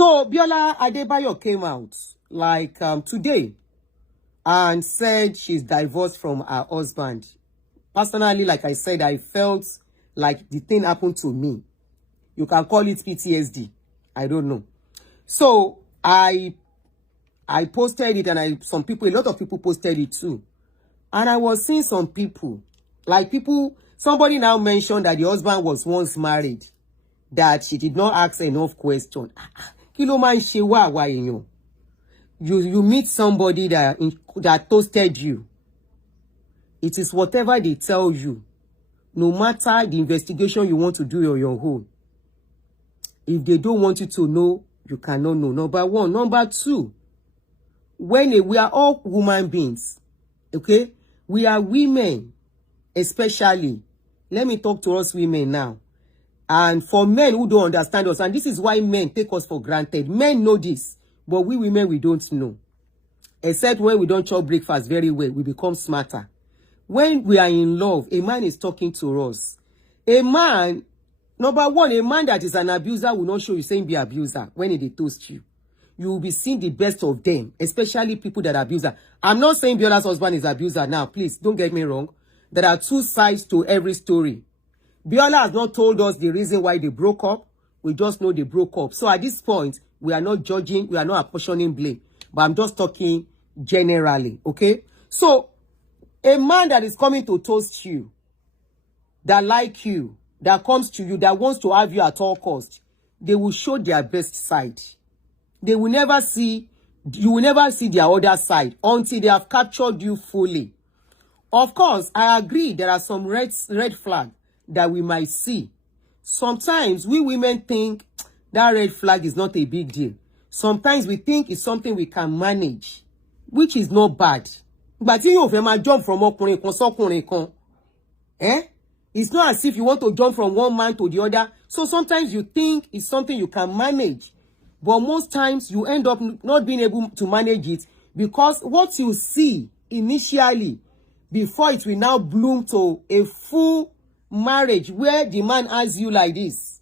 So Biola Adebayo came out like today and said she's divorced from her husband. Personally, like I said, I felt like the thing happened to me. You can call it PTSD. I don't know. So I posted it, and a lot of people posted it too. And I was seeing some people, somebody now mentioned that the husband was once married, that she did not ask enough questions. Kí ló máa ń ṣe wá àwa èèyàn? You meet somebody that toasted you. It is whatever they tell you. No matter the investigation you want to do on your own. If they don't want you to know, you cannot know. Number one. Number two, we are all human beings. Okay? We are women, especially. Let me talk to us women now. And for men who don't understand us, and this is why men take us for granted. Men know this, but we women, we don't know. Except when we don't chop breakfast very well, we become smarter. When we are in love, a man is talking to us. A man, number one, a man that is an abuser will not show you saying be abuser when they toast you. You will be seeing the best of them, especially people that are abuser. I'm not saying Biola's husband is abuser now. Please, don't get me wrong. There are two sides to every story. Biola has not told us the reason why they broke up. We just know they broke up. So at this point, we are not judging. We are not apportioning blame. But I'm just talking generally, okay? So, a man that is coming to toast you, that like you, that comes to you, that wants to have you at all costs, they will show their best side. They will never see, you will never see their other side until they have captured you fully. Of course, I agree there are some red flags that we might see. Sometimes we women think that red flag is not a big deal. Sometimes we think it's something we can manage, which is not bad. But if you jump from it's not as if you want to jump from one man to the other. So sometimes you think it's something you can manage. But most times you end up not being able to manage it because what you see initially, before it will now bloom to a full marriage where the man asks you like this,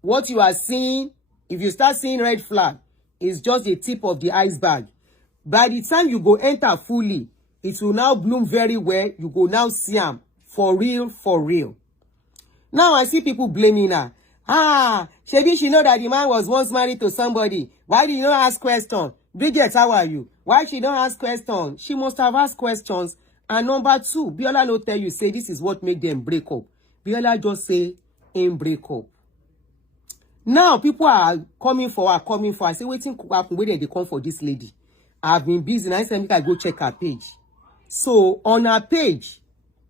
what you are seeing, if you start seeing red flag, is just the tip of the iceberg. By the time you go enter fully, it will now bloom very well. You go now see him for real, for real. Now I see people blaming her. She know that the man was once married to somebody. Why did you not ask questions? Bridget, how are you? Why she don't ask questions? She must have asked questions. And number two, Biola no tell you, say this is what make them break up. Biola just say, ain't break up. Now, people are coming for her. I say, waiting, waiting, they come for this lady. I've been busy, and I said, I go check her page. So, on her page,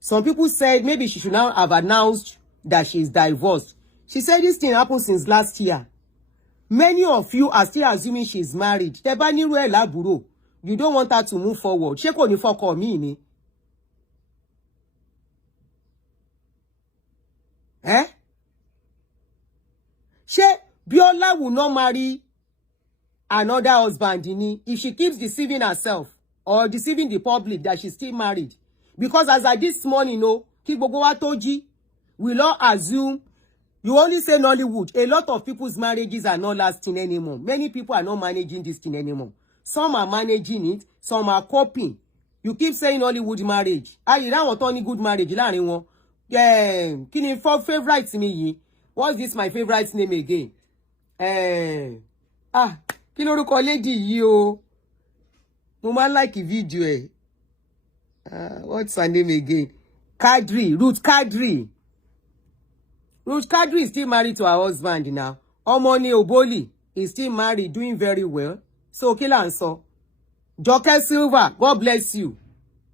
some people said maybe she should now have announced that she's divorced. She said this thing happened since last year. Many of you are still assuming she's married. You don't want her to move forward. She kò ní fọkọ mi ni. Biola will not marry another husband if she keeps deceiving herself or deceiving the public that she's still married. Because as I this morning, we'll all assume, you only say Nollywood. A lot of people's marriages are not lasting anymore. Many people are not managing this thing anymore. Some are managing it, some are copying. You keep saying Hollywood marriage. You don't want any good marriage. Yeah, can you favorite me? What's this my favorite name again? Kí lorúkọ lady yìí o. Mo máa like video what's her name again? Ruth Kadri. Ruth Kadri is still married to her husband now. Omoni Oboli is still married, doing very well. So, Kilanso. Joker Silva, God bless you.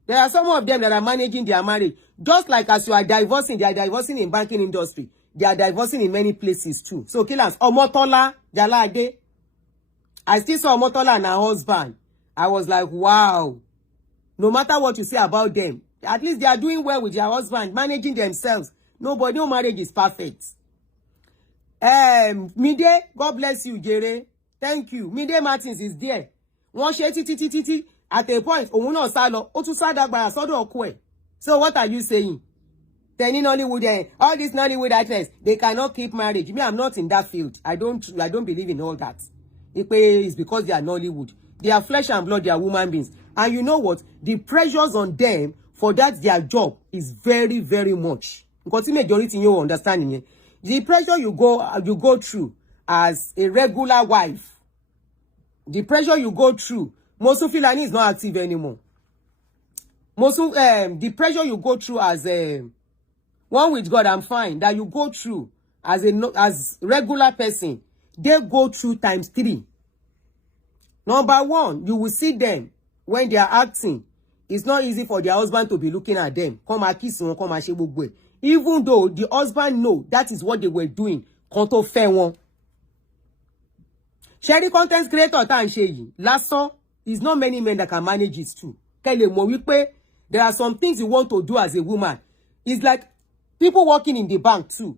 There are some of them that are managing their marriage. Just like as you are divorcing, they are divorcing in banking industry. They are divorcing in many places too. So, Kilans, Omotola, Jalade. I still saw Omotola and her husband. I was like, wow. No matter what you say about them, at least they are doing well with their husband, managing themselves. No marriage is perfect. Mide, God bless you, Jere. Thank you. Mide Martins is there. One ṣe titi at a point, òun náà sá lọ, ó tún sá dàgbà sọ́dọ̀ ọkọ ẹ̀. So what are you saying? Then in Nollywood, all these Nollywood actors, they cannot keep marriage. Me, I'm not in that field. I don't believe in all that. It's because they are Nollywood. They are flesh and blood, they are human beings. And you know what? The pressures on them for that their job is very, very much. Because the majority you understand. The pressure you go through as a regular wife, the pressure you go through, Mosu Filani is not active anymore. The pressure you go through as a one with God, I'm fine, that you go through as regular person, they go through times 3. Number 1, you will see them when they are acting. It's not easy for their husband to be looking at them. Come and kiss one, come and shake both. Even though the husband know that is what they were doing. Konto fair one. Sharing content creator tan ṣe last song is not many men that can manage it too. Kele mo wípé there are some things you want to do as a woman. It's like people working in the bank too.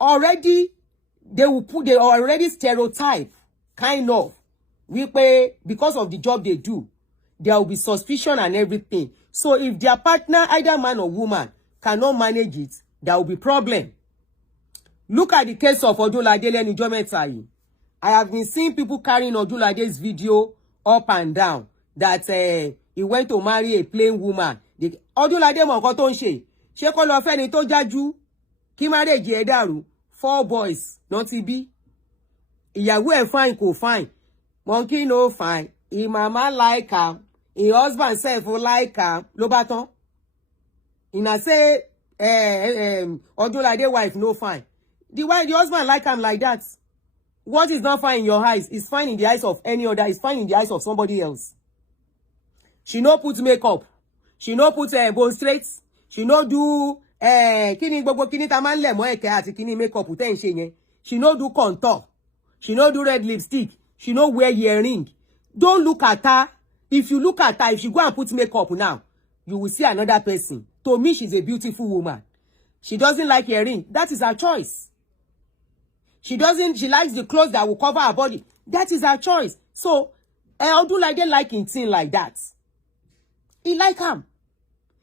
Already they already stereotype kind of wípé because of the job they do, there will be suspicion and everything. So if their partner, either man or woman, cannot manage it, there will be problem. Look at the case of Odunlade lẹ́nu mẹ́ta. I have been seeing people carrying Odunlade's video up and down that he went to marry a plain woman. Odunlade mọ nǹkan tó ń ṣe. Ṣé kó lọ fẹ́ ni tó jájú kí marriage ẹ̀ dàrú. 4 boys, not be. Ìyàwó ẹ̀ fine kò fine. Monkey no fine. His mama like her. His husband self like her. Ló bá tán. Ina say Odunlade wife no fine. The husband like him like that. What is not fine in your eyes is fine in the eyes of any other. Is fine in the eyes of somebody else. She no put makeup. She no put bone straight. She no do kini gbogbo kini ta man le mo eke àti kini makeup ten ṣe yẹn. She no do contour. She no do red lipstick. She no wear earring. Don't look at her. If you look at her, if she go and put makeup now, you will see another person. To me, she's a beautiful woman. She doesn't like earring. That is her choice. She likes the clothes that will cover her body. That is her choice. So, Odunlade like in thing like that. He like him.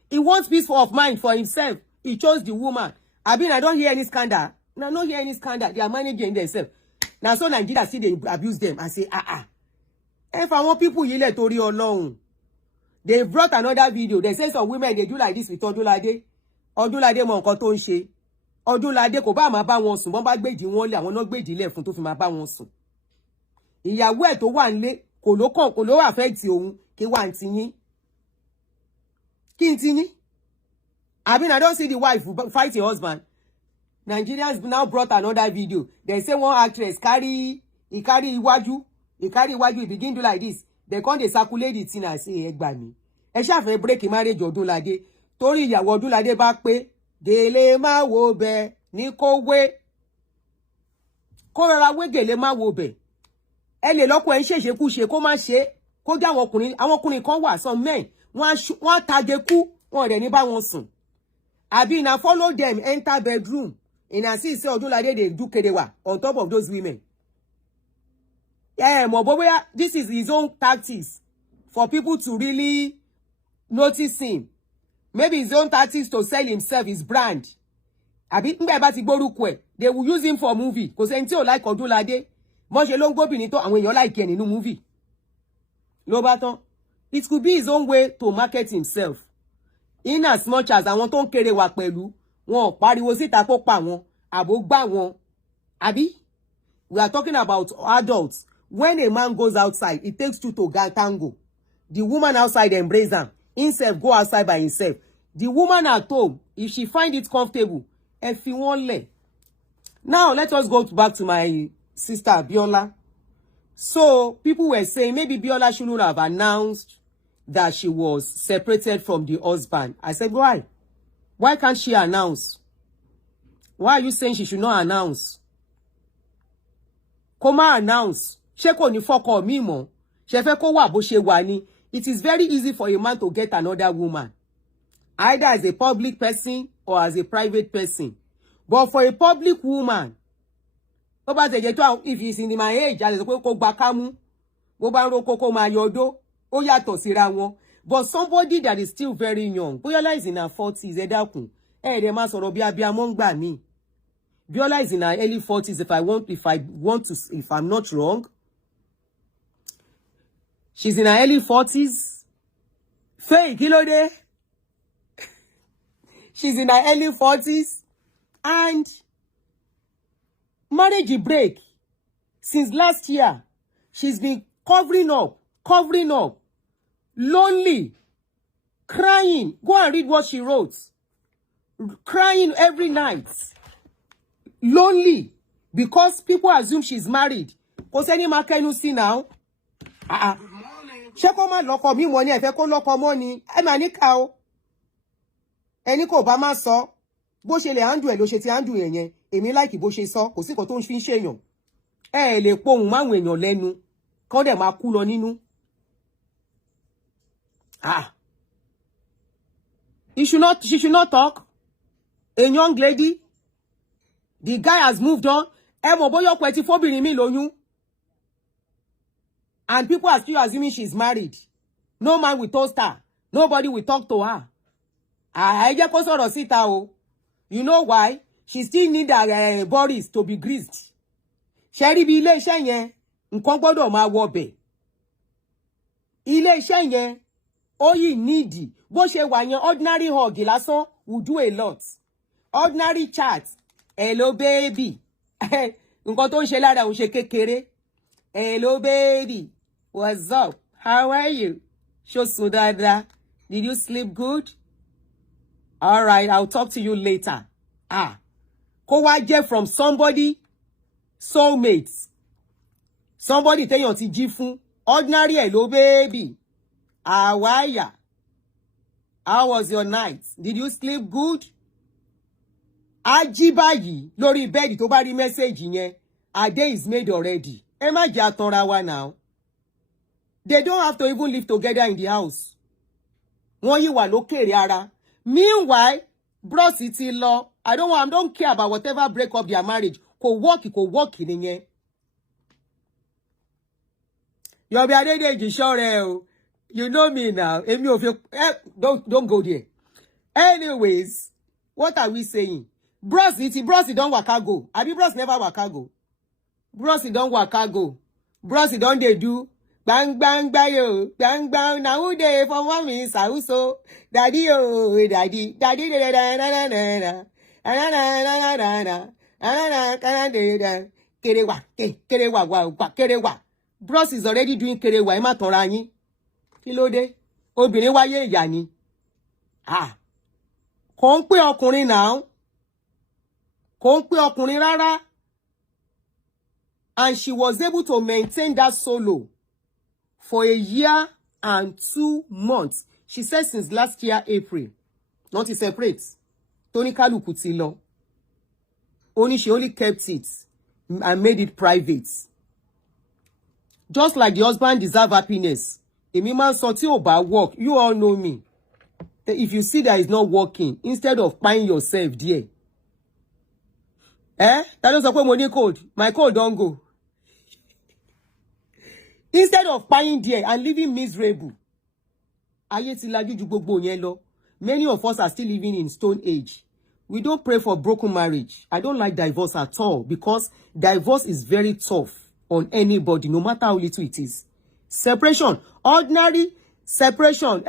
He wants peace of mind for himself. He chose the woman. I don't hear any scandal. Now, not hear any scandal. They are managing themselves. Now, so Nigeria see they abuse them. I say, If I want people yile tori Ọlọ́run. They brought another video. They say some women, they do like this with Odunlade. Odunlade mọ nǹkan tó ń ṣe. Odunlade kò bá máa bá wọn sùn. Wọ́n bá gbé ìdí wọn lé, àwọn náà gbé ìdí lẹ̀ fún tó fi máa bá wọn sùn. Ìyàwó ẹ̀ tó wà nílé kò ló affect òun kí wà ń tiyín. Kí n tiyín? I don't see the wife fight her husband. Nigerians now brought another video. They say one actress carry iwájú. He carry iwájú, he begin do like this. They come, they circulate the thing and say, ẹ gbà mí. Ẹ ṣá fẹ́ break marriage Odunlade. Torí ìyàwó Odunlade bá pé, gèlè má wo bẹ̀ ní kó wé. Kó rọra wé gèlè má wo bẹ̀. Ẹ lè lọ́kọ ẹ̀ ń ṣèṣekúṣe kó má ṣe. Kó jẹ́ àwọn ọkùnrin kan wà, some men. Wọ́n tage kú, wọ́n dẹ̀ ní bá wọn sùn. Àbí na follow them enter bedroom. Ina see say Odunlade dey do kerewa on top of those women. Moboya, this is his own tactics for people to really notice him. Maybe his own tactics to sell himself, his brand. Àbí ngbe bá ti gbórúkọ ẹ̀, they will use him for movie. Kò sẹ́ni tí ò like Odunlade. Mo ṣe ló ń gbóbìnrin tó àwọn èèyàn like ẹ̀ nínú movie. Ló bá tán. It could be his own way to market himself. In as much as àwọn tó ń kéré wà pẹ̀lú, wọn pariwo síta kó pa wọn, àbò gbà wọn. Àbí? We are talking about adults. When a man goes outside, it takes two to tango. The woman outside embrace him. Himself go outside by himself. The woman at home, if she find it comfortable, if he won't let. Now, let us go back to my sister, Biola. So, people were saying maybe Biola shouldn't have announced that she was separated from the husband. I said, why? Why can't she announce? Why are you saying she should not announce? Come announce. Ṣé kò ní fọ́kọ mi mọ́? Ṣé fẹ́ kó wà bó ṣe wà ni? It is very easy for a man to get another woman, either as a public person or as a private person. But for a public woman, if he's in my age, I go gba kámú, bó bá ro kókó máa yọdó, ó yàtọ̀ síra wọn. But somebody that is still very young, Biola is in her 40s, ẹ dákun, ẹ dẹ̀ máa sọ̀rọ̀ bí abiyamọ ń gbà mí. Biola is in her early 40s. If I'm not wrong. She's in her early 40s. Faye, Kilode. She's in her early 40s. And marriage break. Since last year, she's been covering up, lonely, crying. Go and read what she wrote. Crying every night. Lonely. Because people assume she's married. Because any man can you see now? Ṣé kó má lọ́kọ mi wọ́n ní ẹ fẹ́ kó lọ́kọ mọ́ ni. Ẹ máa ní ká o. Ẹni kò bá má sọ. Bó ṣe lè handle ẹ̀ ló ṣe ti handle yẹn. Èmi like bó ṣe sọ. Kò sí nǹkan tó ń fi ń ṣèyàn. Ẹ lè pohùn máwọn èèyàn lẹ́nu. Kán dẹ̀ máa kú lọ nínú. She should not talk. A young lady. The guy has moved on. Ẹ mọ̀ bóyá ọkọ ẹ̀ ti fóbìnrin mi lóyún. And people are still assuming she's married. No man will toast her. Nobody will talk to her. Ẹ jẹ́ kó sọ̀rọ̀ síta o. You know why? She still need her bodies to be greased. Ṣé rí bí ilé iṣẹ́ yẹn, nǹkan gbọ́dọ̀ máa wọ bẹ̀. Ilé iṣẹ́ yẹn, ó yìí nídìí. Bó ṣe wà yẹn, ordinary hug lásán will do a lot. Ordinary chat. Hello baby. Nǹkan tó ń ṣe lára òun ṣe kékeré. Hello baby. What's up? How are you? Ṣó sùn dáadáa? Did you sleep good? All right, I'll talk to you later. Kó wá jẹ́ from somebody, soulmates. Somebody téèyàn ti jí fún. Ordinary hello baby. How are ya? How was your night? Did you sleep good? Ají báyìí lórí bẹ́ẹ̀dì tó bá rí message yẹn. Her day is made already. Ẹ má jẹ́ àtànra wa now. They don't have to even live together in the house. Wọ́n yìí wà lókèrè ara. Meanwhile, bros ti lọ. I don't care about whatever break up their marriage. Kò work nìyẹn. Yomi Adedeji ṣọ́rẹ́ o. You know me now. Èmi ò fi don't go there. Anyways, what are we saying? Bros don't waka go. Abi bros never waka go. Bros don't waka go. Bros don't dey do bang bang bayo, bang bang na who dey for mommy sauso. Daddy oh, daddy da da da da da da da. Kerewa. Bros is already doing kerewa. Ẹ má tanra yín. Kí ló dé? Obìnrin wáyé ìyá ni. Kò ń pè ọkùnrin now. Kò ń pè ọkùnrin rárá. And she was able to maintain that solo for a year and 2 months. She said since last year, April. Not to separate. Tony Kaluku ti lọ. She only kept it and made it private. Just like the husband deserves happiness. Èmi máa ń sọ tí ò bá work. You all know me. If you see that it's not working, instead of buying yourself there. That don't sọ pé mo ní code. My code don't go. Instead of buying there and living miserable. Ayé ti lajú ju gbogbo yẹn lọ. Many of us are still living in stone age. We don't pray for broken marriage. I don't like divorce at all because divorce is very tough on anybody, no matter how little it is. Separation. Ordinary separation.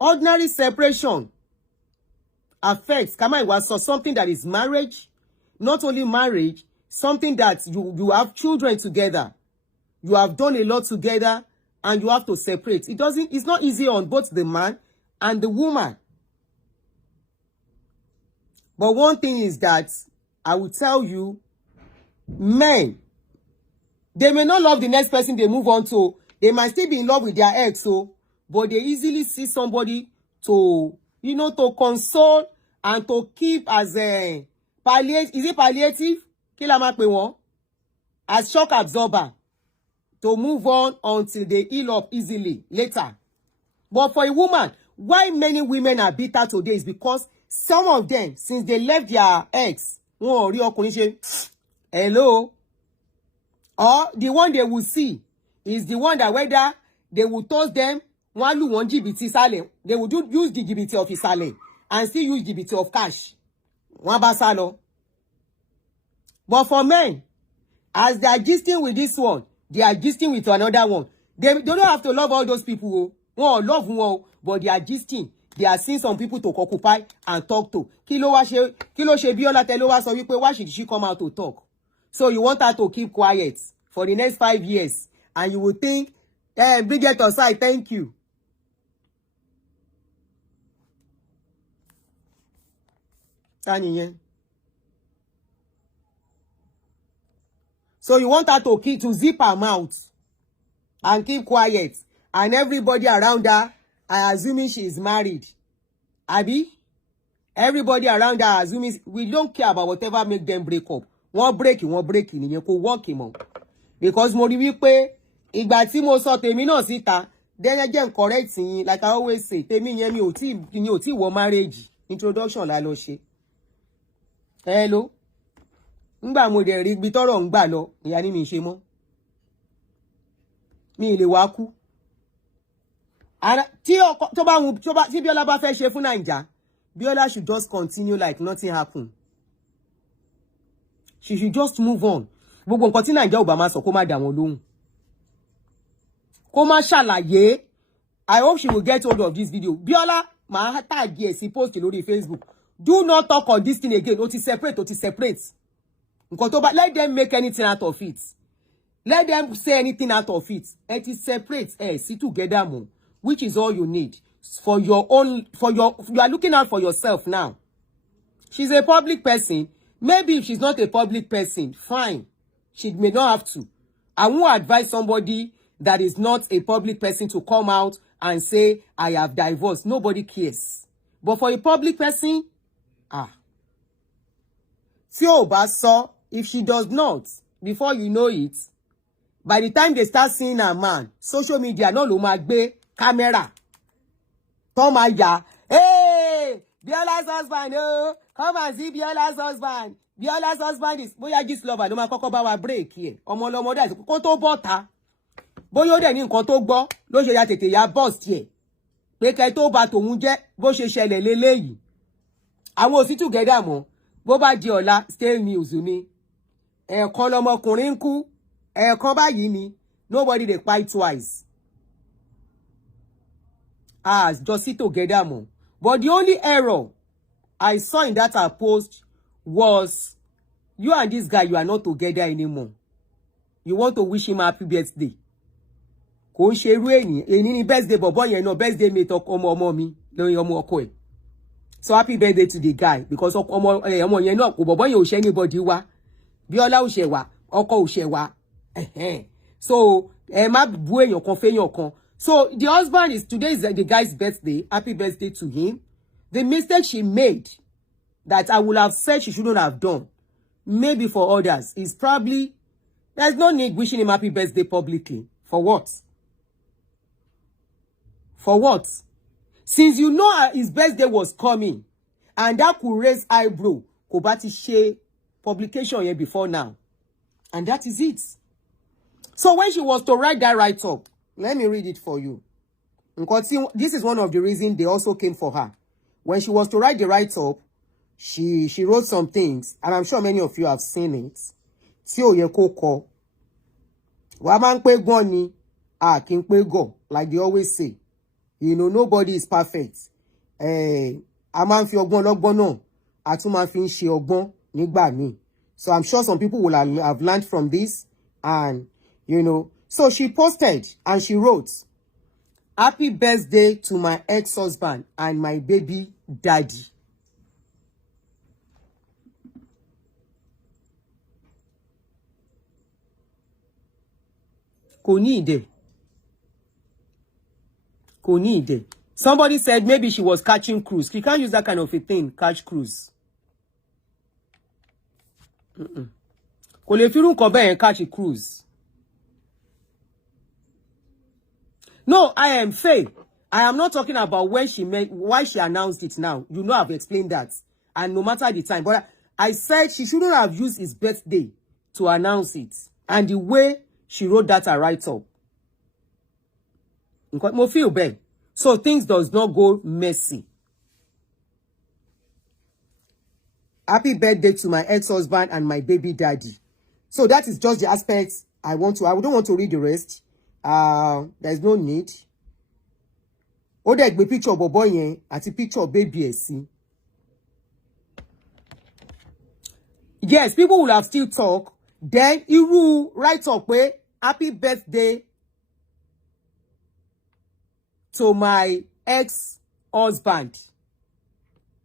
Ordinary separation affects something that is marriage, not only marriage, something that you have children together. You have done a lot together and you have to separate. It's not easy on both the man and the woman. But one thing is that I will tell you, men, they may not love the next person they move on to. They might still be in love with their ex, but they easily see somebody to, to console and to keep as a palliative. Is it palliative? As shock absorber. To move on until they heal up easily later. But for a woman, why many women are bitter today is because some of them, since they left their ex, hello, or the one they will see is the one that whether they will toss them, they will use the GBT of Isale and still use GBT of cash. wọ́n bá sá lọ. But for men, as they are gisting with this one, they are gisting with another one. They don't have to love all those people. Wọ́n love one, but they are gisting. They are seeing some people to occupy and talk to. Kí ló ṣe Biola tẹ́ ló wá sọ wípé why should she come out to talk? So you want her to keep quiet for the next 5 years, and you will think, bring it aside, thank you. So you want her to zip her mouth and keep quiet, and everybody around her are assuming she is married. Abi? Everybody around her assuming we don't care about whatever make them break up. One break nìyẹn kò work mọ́. Because mo rí wípé ìgbà tí mo sọ tèmi náà síta, then again correct yín, like I always say, tèmi yẹn mi ò tí wọ marriage. Introduction la lọ ṣe. Hello. Ngba mo dẹ̀ rí ibi tọ́rọ̀ ń gbà lọ, ìyá ni mi ṣe mọ́. Mi lè wá kú. Ara tí Biola bá fẹ́ ṣe fún Naija, Biola should just continue like nothing happened. She should just move on. Gbogbo nǹkan tí Naija ò bá máa sọ kó má dá wọn lóhùn. Kó má ṣàlàyé. I hope she will get hold of this video. Biola, máa tag ẹ sí post lórí Facebook. Do not talk on this thing again. Ó ti separate. Nǹkan tó bá, let them make anything out of it. Let them say anything out of it. It is separate. See together more, which is all you need for your own. You are looking out for yourself now. She's a public person. Maybe if she's not a public person, fine. She may not have to. I won't advise somebody that is not a public person to come out and say, I have divorced. Nobody cares. But for a public person, tí ò bá sọ, if she does not, before you know it, by the time they start seeing her man, social media no ló máa gbé camera. Tó máa yà, hey, Biola's husband, oh, come and see Biola's husband. Biola's husband is bóyá gist lover ló máa kọ́kọ́ bá wa break here. Ọmọ lọmọ dà kó tó bọ́ta. Bóyá ó dẹ̀ ní nǹkan tó gbọ́ ló ṣe ya tètè ya bust here. Pé kẹ́ tó bá tòun jẹ́ bó ṣe ṣẹlẹ̀ leléyìí. Àwọn ò sí together mọ́. Bó bá di ọ̀la, stay news ni. Ẹ̀ẹ̀kan lọmọkùnrin ń kú. Ẹ̀ẹ̀kan báyìí ni. Nobody dey fight twice. Just sit together more. But the only error I saw in that post was you and this guy, you are not together anymore. You want to wish him happy birthday. Kò ń ṣe irú èyí ní birthday bọ̀bọ́ yẹn náà, birthday mate ọmọ mi lórí ọmọ ọkọ ẹ̀. So happy birthday to the guy because ọmọ yẹn náà kò bọ̀bọ́ yẹn ò ṣe anybody wá. Biola ò ṣe wá, ọkọ ò ṣe wá. So má bú èèyàn kan fẹ́yàn kan. So the husband is, today is the guy's birthday. Happy birthday to him. The mistake she made that I would have said she shouldn't have done, maybe for others, is probably there's no need wishing him happy birthday publicly. For what? For what? Since you know his birthday was coming, and that could raise eyebrow, kò bá ti ṣe publication here before now. And that is it. So when she was to write that write-up, let me read it for you. This is one of the reasons they also came for her. When she was to write the write-up, she wrote some things, and I'm sure many of you have seen it. Tí ó yẹ kó kọ. Wá máa ń pé gan ni, kí n pé go, like they always say. You know, nobody is perfect. A máa ń fi ọgbọ́n lọ́gbọ́n náà, a tún máa fi ń ṣe ọgbọ́n nígbà míì. So I'm sure some people will have learned from this, and you know. So she posted and she wrote, "Happy birthday to my ex-husband and my baby daddy." Kò ní ìdè. Somebody said maybe she was catching cruise. You can't use that kind of a thing, catch cruise. Kò lè fi irú nǹkan bẹ́ẹ̀ catch a cruise. No, I am Faye. I am not talking about when she made, why she announced it now. You know I've explained that. And no matter the time. But I said she shouldn't have used his birthday to announce it. And the way she wrote that a write-up. Mo feel bad. So things does not go messy. Happy birthday to my ex-husband and my baby daddy. So that is just the aspects I don't want to read the rest. There's no need. Ó dẹ̀ gbé picture bobo yẹn àti picture baby ẹ̀ sí. Yes, people will have still talk. Then irú write up pé happy birthday to my ex-husband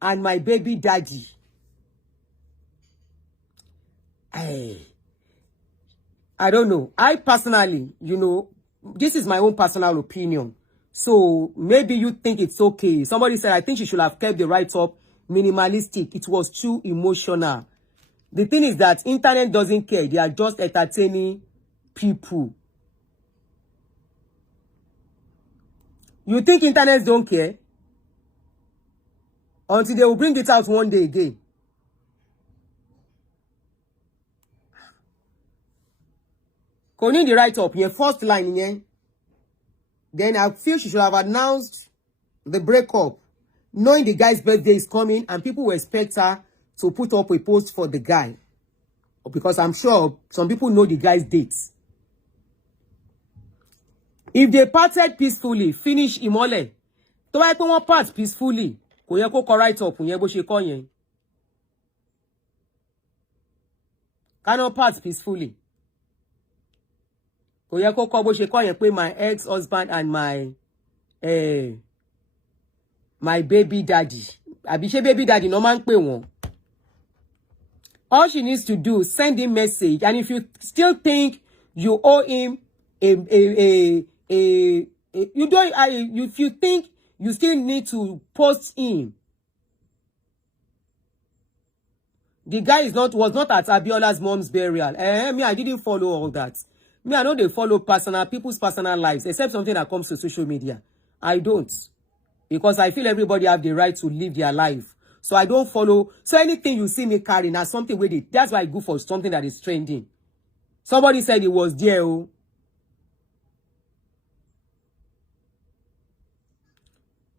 and my baby daddy. I don't know. I personally, this is my own personal opinion. So maybe you think it's okay. Somebody said, I think she should have kept the write-up minimalistic. It was too emotional. The thing is that internet doesn't care. They are just entertaining people. You think internet don't care? Until they will bring it out one day again. Conning the write-up, your first line, yeah. Then I feel she should have announced the breakup, knowing the guy's birthday is coming, and people will expect her to put up a post for the guy. Because I'm sure some people know the guy's dates. If they parted peacefully, finish imole. To why pe wọ́n part peacefully, kò yẹ kó write up yẹn bó ṣe kọ yẹn. Cannot part peacefully. Kò yẹ kó kọ bó ṣe kọ yẹn pé my ex-husband and my baby daddy. Àbí ṣé baby daddy no man pè wọ́n. All she needs to do, send him message, and if you still think you owe him if you think you still need to post him. The guy was not at Abiola's mom's burial. Me, I didn't follow all that. Me, I know they follow people's personal lives, except something that comes to social media. I don't. Because I feel everybody have the right to live their life. So I don't follow. So anything you see me carrying as something with it, that's why I go for something that is trending. Somebody said it was there. Oh.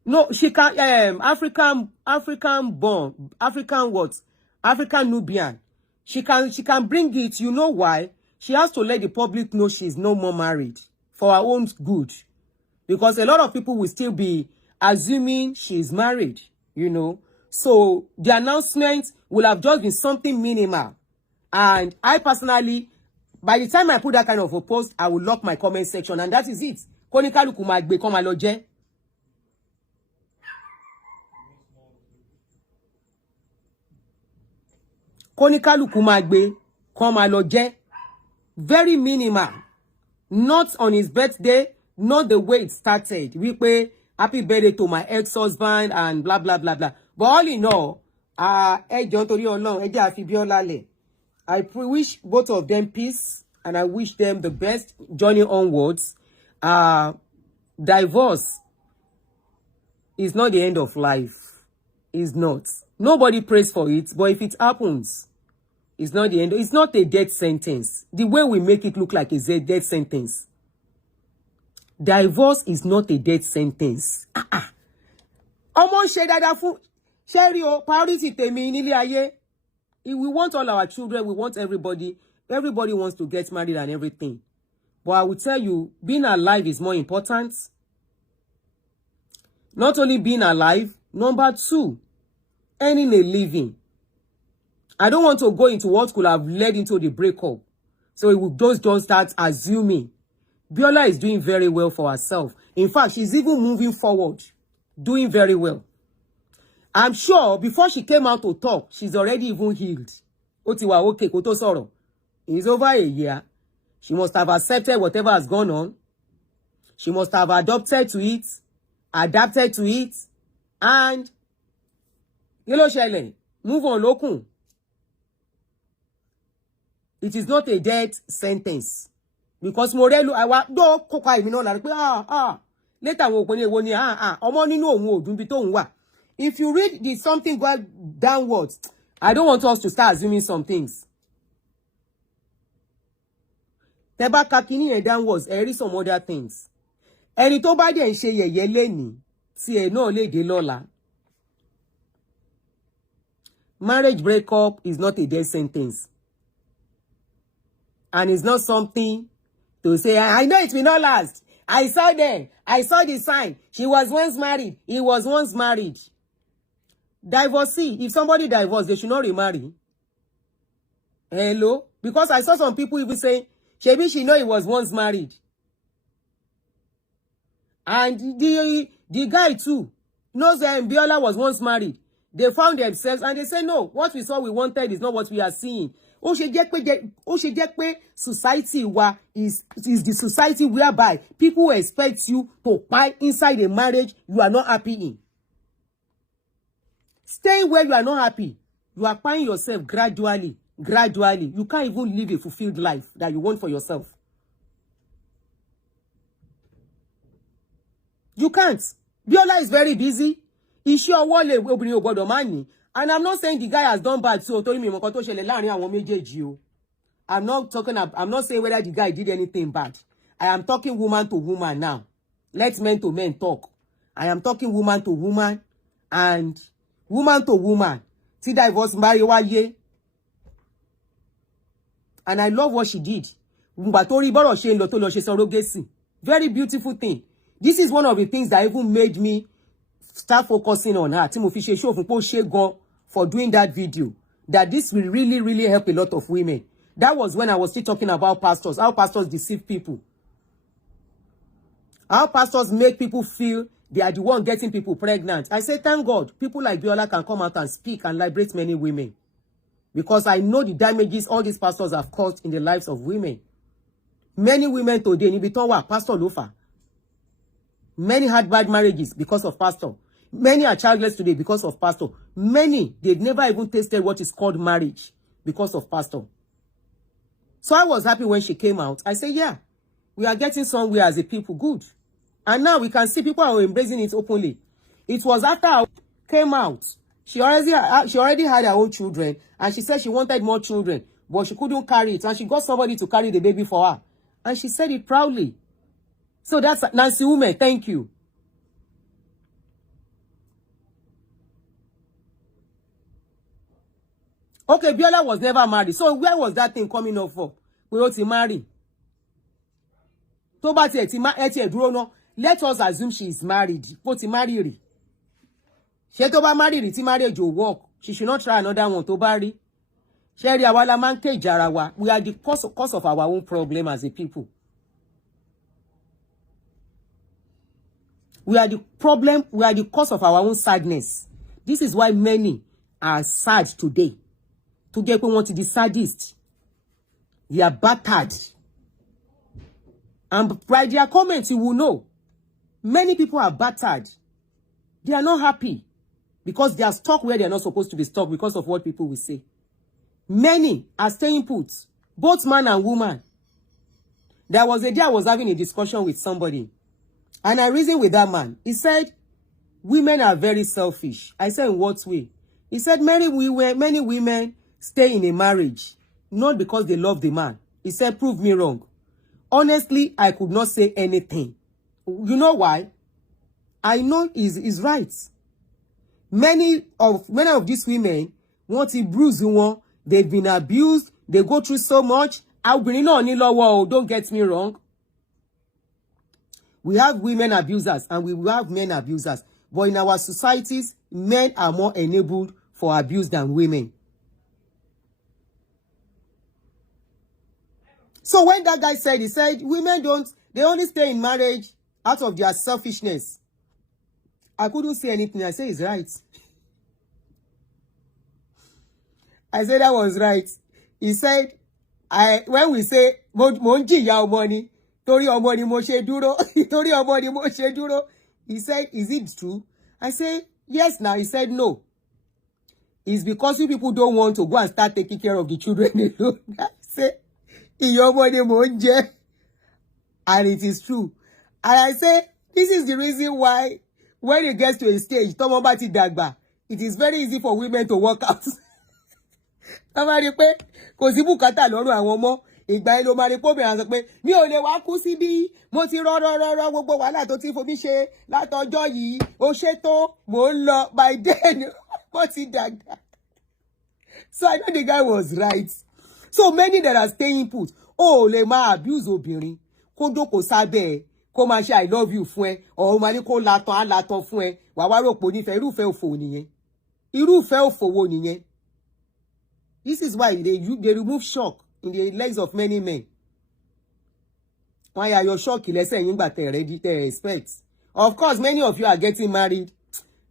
No, she can African Nubian. She can bring it. You know why? She has to let the public know she's no more married for her own good. Because a lot of people will still be assuming she's married, So the announcement will have just been something minimal. And I personally, by the time I put that kind of a post, I will lock my comment section, and that is it. Konikaluku magbe come aloje. Konikaluku magbe come aloje. Very minimal. Not on his birthday, not the way it started. We pay happy birthday to my ex-husband and blah blah blah blah. But all in all, I wish both of them peace, and I wish them the best journey onwards. Divorce is not the end of life. It's not. Nobody prays for it, but if it happens, it's not the end. It's not a death sentence. The way we make it look like it's a death sentence. Divorce is not a death sentence. Omo ṣe dada fún Sherry o priority tèmi nílé ayé. We want all our children, we want everybody. Everybody wants to get married and everything. But I will tell you, being alive is more important. Not only being alive, number two, earning a living. I don't want to go into what could have led into the breakup. So it will just start assuming. Biola is doing very well for herself. In fact, she's even moving forward, doing very well. I'm sure before she came out to talk, she's already even healed. Otiwa okay, koto soro. It's over a year. She must have accepted whatever has gone on. She must have adapted to it, and move on, lokun. It is not a death sentence. Because Morelu, I do koka imi no la pe later wo pe ni ewo ni omo ninu ohun odun bi to nwa. If you read the something going downwards, I don't want us to start assuming some things. Teba kakini and downwards, there is some other things. Ẹni tó bá dé ń ṣe yẹ̀yẹ́ leni, tí ẹ náà lè dé lọ́la. Marriage breakup is not a death sentence. And it's not something to say, I know it will not last. I saw them. I saw the sign. She was once married. He was once married. Divorcee. If somebody divorced, they should not remarry. Hello? Because I saw some people even saying, maybe she know he was once married. And the guy too knows that Biola was once married. They found themselves and they say, no, what we saw we wanted is not what we are seeing. Ó ṣe jẹ́ pé society wa is the society whereby people expect you to buy inside a marriage you are not happy in. Staying where you are not happy, you are buying yourself gradually. You can't even live a fulfilled life that you want for yourself. You can't. Biola is very busy. Iṣẹ́ ọwọ́ lè obìnrin ò gbọdọ̀ má ní. And I'm not saying the guy has done bad, so torí mi mọ̀ nǹkan tó ṣẹlẹ̀ láàrin àwọn méjèèjì o. I'm not saying whether the guy did anything bad. I am talking woman to woman now. Let men to men talk. I am talking woman to woman and woman to woman. See divorce marry wáyé. And I love what she did. Ngbà tó rí bọ́rọ̀ ṣe ń lọ tó lọ ṣe surrogacy. Very beautiful thing. This is one of the things that even made me start focusing on her. Tí mo fi ṣe show fún pé ó ṣe gan for doing that video. That this will really, really help a lot of women. That was when I was still talking about pastors. How pastors deceive people. How pastors make people feel they are the one getting people pregnant. I say, thank God, people like Biola can come out and speak and liberate many women. Because I know the damages all these pastors have caused in the lives of women. Many women today, Nibitonwa, Pastor Lofa. Many had bad marriages because of pastor. Many are childless today because of pastor. Many, they've never even tasted what is called marriage because of pastor. So I was happy when she came out. I said, yeah, we are getting somewhere as a people. Good. And now we can see people are embracing it openly. It was after I came out. She already had her own children. And she said she wanted more children. But she couldn't carry it. And she got somebody to carry the baby for her. And she said it proudly. So that's Nancy Ume. Thank you. Okay, Biola was never married. So where was that thing coming up for? We ought to marry. Let us assume she is married. Put to marry. She to ba marry ti marriage will work. She should not try another one to marry. Sherry awala man ke jarawa. We are the cause of our own problem as a people. We are the problem. We are the cause of our own sadness. This is why many are sad today. Today, we want to be sadist. They are battered. And by their comments, you will know. Many people are battered. They are not happy. Because they are stuck where they are not supposed to be stuck because of what people will say. Many are staying put. Both man and woman. There was a day I was having a discussion with somebody. And I reasoned with that man. He said, women are very selfish. I said, in what way? He said, many women stay in a marriage, not because they love the man. He said, prove me wrong. Honestly, I could not say anything. You know why? I know he's right. Many of these women want to bruise one. They've been abused. They go through so much. Don't get me wrong. We have women abusers and we will have men abusers. But in our societies, men are more enabled for abuse than women. So when that guy said, he said, women they only stay in marriage out of their selfishness. I couldn't say anything. I said, he's right. I said, that was right. He said, when we say, money, tori omoni mo she duro, tori omoni mo she duro. He said, is it true? I said, yes now. He said, no. It's because you people don't want to go and start taking care of the children alone. I said, and it is true. And I say, this is the reason why when it gets to a stage, it is very easy for women to work out. Ìgbà yẹn ló máa rí pọ́bìnrin sọ pé mi ò lè wá kú síbí mo ti rọ́rọ́rọ́rọ́ gbogbo wàhálà tó ti fomi ṣe látọjọ́ yìí ó ṣe tó mò ń lọ by then mo ti dàgbà. So I know the guy was right. So many that are staying put. Oh, le ma abuse obìnrin. Kó jókòó sábẹ́ kó máa ṣe I love you fún ẹ. Or ma ní kó latan fún ẹ. Wà wá rò pé onífẹ́ irúfẹ́ òfò nìyẹn. Irúfẹ́ òfò wo nìyẹn. This is why they remove shock in the legs of many men. Why are your shock lẹ́sẹ̀ yín gbà tẹ́ ready tẹ́ expect? Of course, many of you are getting married.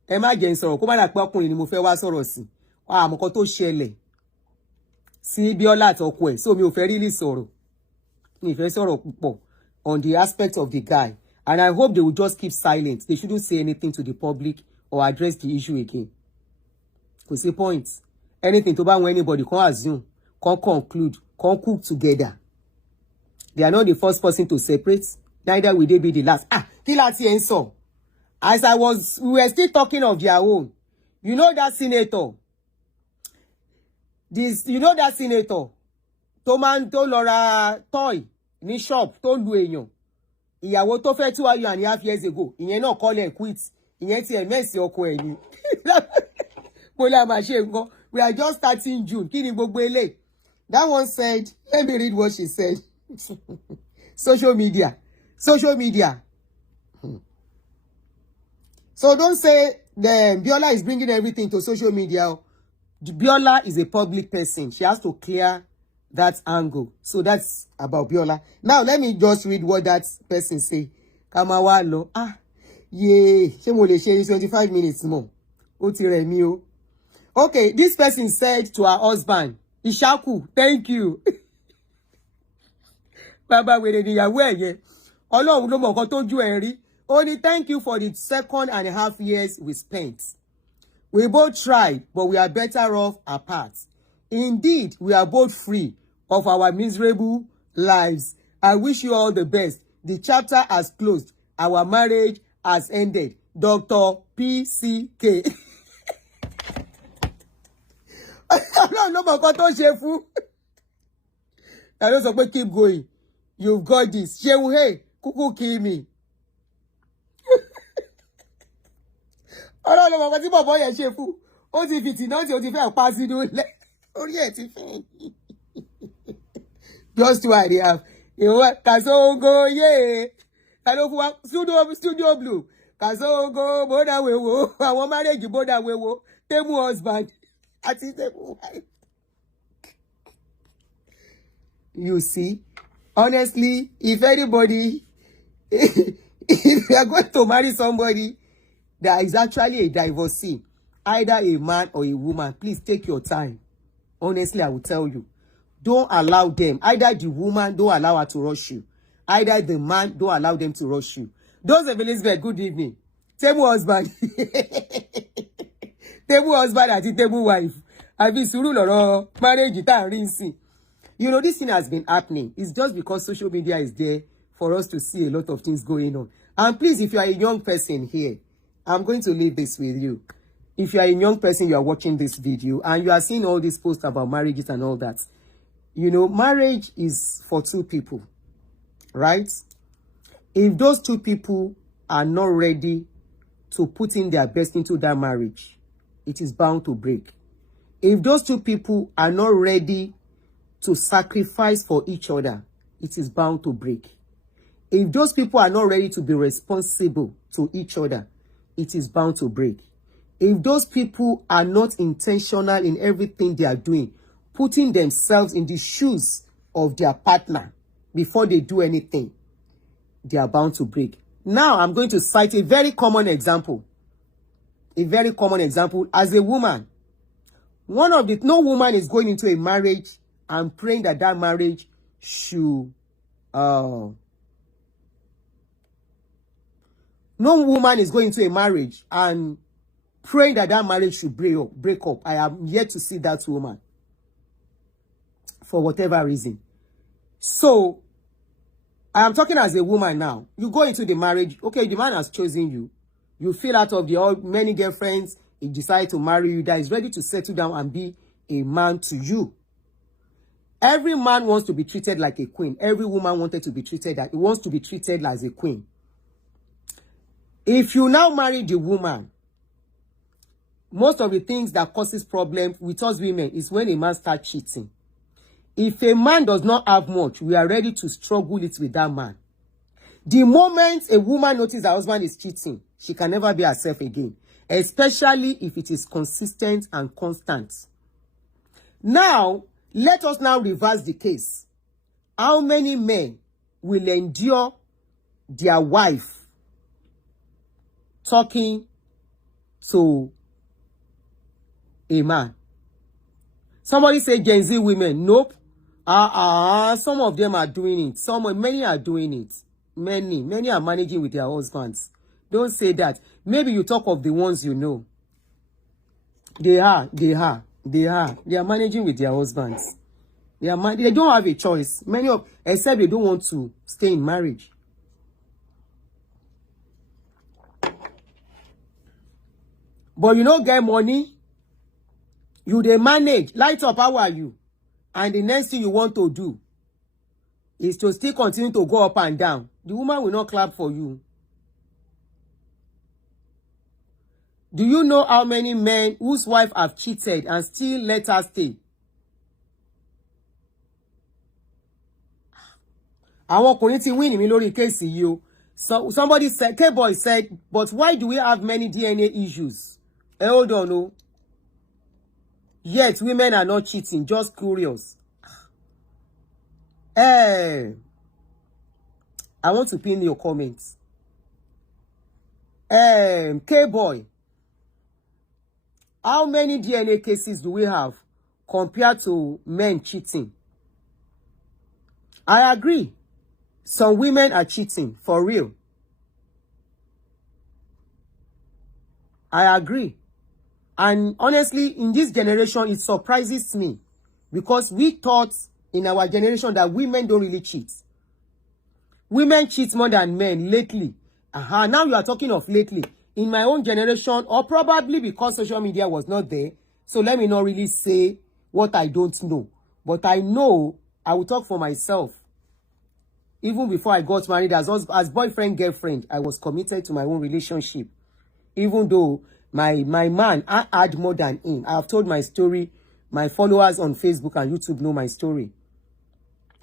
Ẹ má jẹ́ n sọ̀rọ̀ kó má dà pé ọkùnrin ni mo fẹ́ wá sọ̀rọ̀ sí. Àmọ́ kan tó ṣẹlẹ̀ sí Biola àtọkọ ẹ̀. So mi ò fẹ́ really sọ̀rọ̀. Mi fẹ́ sọ̀rọ̀ púpọ̀ on the aspect of the guy. And I hope they will just keep silent. They shouldn't say anything to the public or address the issue again. Kò sí point. Anything to ban anybody can assume, can conclude, can cook together. They are not the first person to separate. Neither will they be the last. Kí la ti ẹ̀ ń sọ. As we were still talking of their own. You know that senator. You know that senator. Tó máa ń tó lọ ra toy ní shop tó lu èèyàn. Ìyàwó tó fẹ́ 2.5 years ago. Ìyẹn náà call ẹ̀ quit. Ìyẹn ti ẹ̀ mẹ́sì ọkọ ẹ̀ ni. Bọ́lá máa ṣe nǹkan. We are just starting June. Kí ni gbogbo eléyìí? That one said, let me read what she said. Social media. Social media. So don't say Biola is bringing everything to social media. Biola is a public person. She has to clear that angle. So that's about Biola. Now, let me just read what that person say. Kamawalo. Yeah. Ṣé mo lè ṣe 25 minutes more. Ó ti rẹ̀ mí o. Okay, this person said to her husband, Ishaku, thank you. Baba wèrè níyàwó ẹ̀ yẹn. Ọlọ́run ló mọ̀ nǹkan tójú ẹ̀ rí. Only thank you for the 2.5 years we spent. We both tried, but we are better off apart. Indeed, we are both free of our miserable lives. I wish you all the best. The chapter has closed. Our marriage has ended. Dr. PCK. Ọlọ́run ló mọ̀ nǹkan tó ṣe fún. I don't sọ pé keep going. You've got this. Ṣeun, hey, kúkú kill me. Ọlọ́run ló mọ̀ nǹkan tí bọ̀bọ̀ yẹn ṣe fún. Ó ti fìtì náà tí ó ti fẹ́ pa sínú ilẹ̀. Orí ẹ̀ ti fẹ́. Just why they have. Kasongo, yeah. Hello, Studio Blue. Kasongo, Boda Wewo. Àwọn marriage Boda Wewo. Temu husband. You see, honestly, if anybody, if you are going to marry somebody that is actually a divorcee, either a man or a woman, please take your time. Honestly, I will tell you, don't allow them. Either the woman, don't allow her to rush you. Either the man, don't allow them to rush you. Those of Elizabeth, good evening. Table husband. Table husband and table wife. I've been suru loro marriage ta rinsi. You know, this thing has been happening. It's just because social media is there for us to see a lot of things going on. And please, if you are a young person here, I'm going to leave this with you. If you are a young person, you are watching this video and you are seeing all these posts about marriages and all that. You know, marriage is for two people, right? If those two people are not ready to put in their best into that marriage, it is bound to break. If those two people are not ready to sacrifice for each other, it is bound to break. If those people are not ready to be responsible to each other, it is bound to break. If those people are not intentional in everything they are doing, putting themselves in the shoes of their partner before they do anything, they are bound to break. Now, I'm going to cite a very common example. A very common example. As a woman, no woman is going into a marriage and praying that that marriage should, no woman is going into a marriage and praying that that marriage should break up. I am yet to see that woman. For whatever reason. So, I am talking as a woman now. You go into the marriage. Okay, the man has chosen you. You feel out of the many girlfriends. He decides to marry you. That is ready to settle down and be a man to you. Every man wants to be treated like a queen. Every woman wants to be treated as a queen. If you now marry the woman, most of the things that causes problems with us women is when a man starts cheating. If a man does not have much, we are ready to struggle it with that man. The moment a woman notices her husband is cheating, she can never be herself again, especially if it is consistent and constant. Now, let us now reverse the case. How many men will endure their wife talking to a man? Somebody say Gen Z women. Nope. Some of them are doing it. Many are doing it. Many are managing with their husbands. Don't say that. Maybe you talk of the ones you know. They are managing with their husbands. They don't have a choice. Except they don't want to stay in marriage. But you don't get money. You they manage. Light up, how are you? And the next thing you want to do is to still continue to go up and down. The woman will not clap for you. Do you know how many men whose wife have cheated and still let her stay? Àwọn ọkùnrin ti win mi lórí case yìí o. So somebody said, K-boy said, but why do we have many DNA issues? Hold on, no. Yet women are not cheating, just curious. I want to pin your comments. K-boy, how many DNA cases do we have compared to men cheating? I agree. Some women are cheating, for real. I agree. And honestly, in this generation, it surprises me. Because we thought in our generation that women don't really cheat. Women cheat more than men lately. Now you are talking of lately. In my own generation, or probably because social media was not there, so let me not really say what I don't know. But I know, I will talk for myself. Even before I got married, as boyfriend, girlfriend, I was committed to my own relationship. Even though my man, I had more than him. I have told my story. My followers on Facebook and YouTube know my story.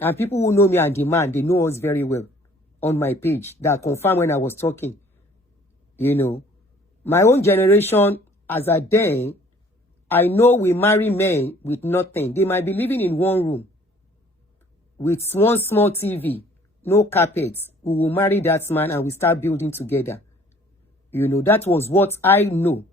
And people who know me and the man, they know us very well on my page. That confirmed when I was talking. You know, my own generation, as a day, I know we marry men with nothing. They might be living in one room with one small TV, no carpets. We will marry that man and we start building together. You know, that was what I know.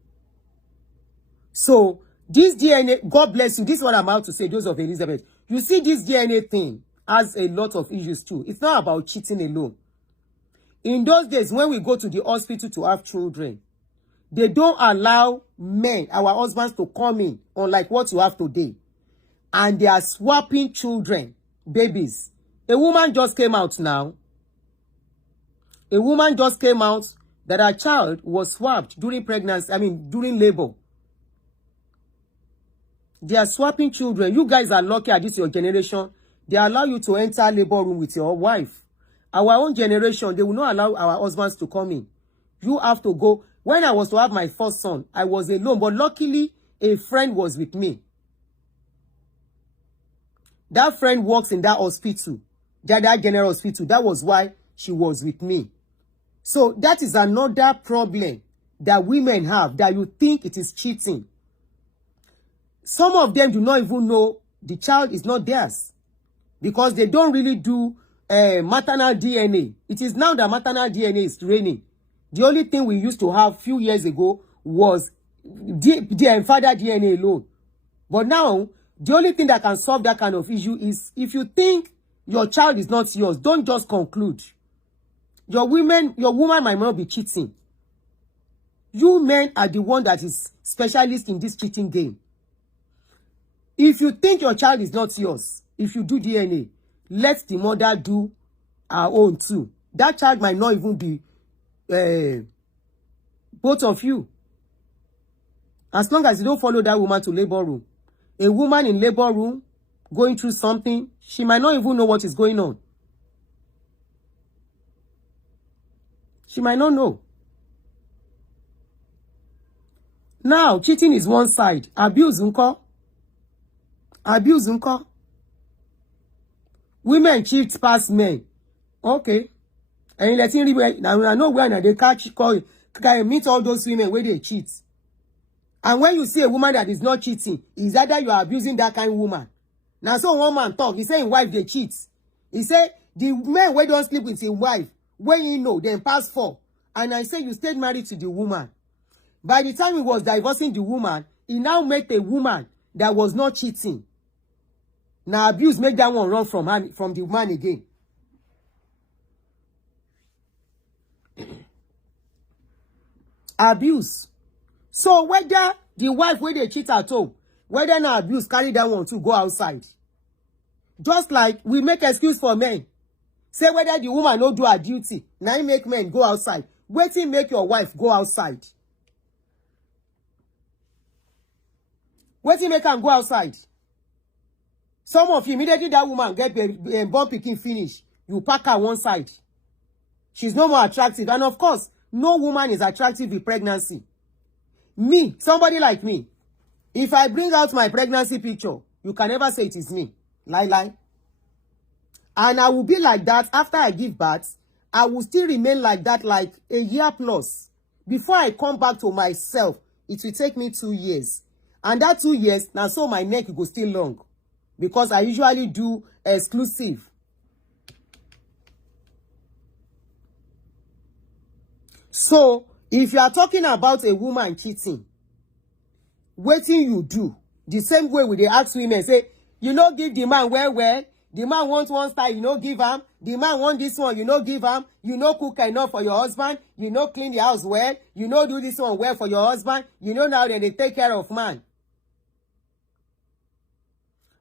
So, this DNA, God bless you. This is what I'm about to say, those of Elizabeth. You see, this DNA thing has a lot of issues too. It's not about cheating alone. In those days, when we go to the hospital to have children, they don't allow men, our husbands, to come in, unlike what you have today. And they are swapping children, babies. A woman just came out now. A woman just came out that her child was swapped during pregnancy, during labor. They are swapping children. You guys are lucky at this your generation. They allow you to enter labor room with your wife. Our own generation, they will not allow our husbands to come in. You have to go. When I was to have my first son, I was alone. But luckily, a friend was with me. That friend works in that hospital. That general hospital. That was why she was with me. So that is another problem that women have, that you think it is cheating. Some of them do not even know the child is not theirs. Because they don't really do maternal DNA. It is now that maternal DNA is reigning. The only thing we used to have a few years ago was the father DNA alone. But now, the only thing that can solve that kind of issue is if you think your child is not yours, don't just conclude. Your woman might not be cheating. You men are the one that is specialist in this cheating game. If you think your child is not yours, if you do DNA, let the mother do her own too. That child might not even be both of you. As long as you don't follow that woman to labor room. A woman in labor room going through something, she might not even know what is going on. She might not know. Now, cheating is one side. Abuse, unko. Abuse, unko. Women cheat past men. Okay. And let's see, now I know when they catch call, can meet all those women where they cheat. And when you see a woman that is not cheating, is either you are abusing that kind of woman. Now, so one man talk, he say his wife they cheat. He say the men where don't sleep with his wife, when you know, then pass 4. And I say you stayed married to the woman. By the time he was divorcing the woman, he now met a woman that was not cheating. Now abuse make that one run from the man again. Abuse. So whether the wife where they cheat at home, whether now abuse carry that one to go outside. Just like we make excuse for men. Say whether the woman no do her duty, now make men go outside. Waiting make your wife go outside. Waiting make her go outside. Some of you, immediately that woman get born picking finish, you pack her one side. She's no more attractive. And of course, no woman is attractive with pregnancy. Me, somebody like me, if I bring out my pregnancy picture, you can never say it is me. Lie. And I will be like that after I give birth. I will still remain like that like a year plus. Before I come back to myself, it will take me 2 years. And that 2 years, now so my neck will still long. Because I usually do exclusive. So, if you are talking about a woman cheating, waiting you do, the same way with the ask women, say, you know, give the man well. The man wants one style, you know, give him. The man want this one, you know, give him. You know, cook enough for your husband. You know, clean the house well. You know, do this one well for your husband. You know, now that they take care of man.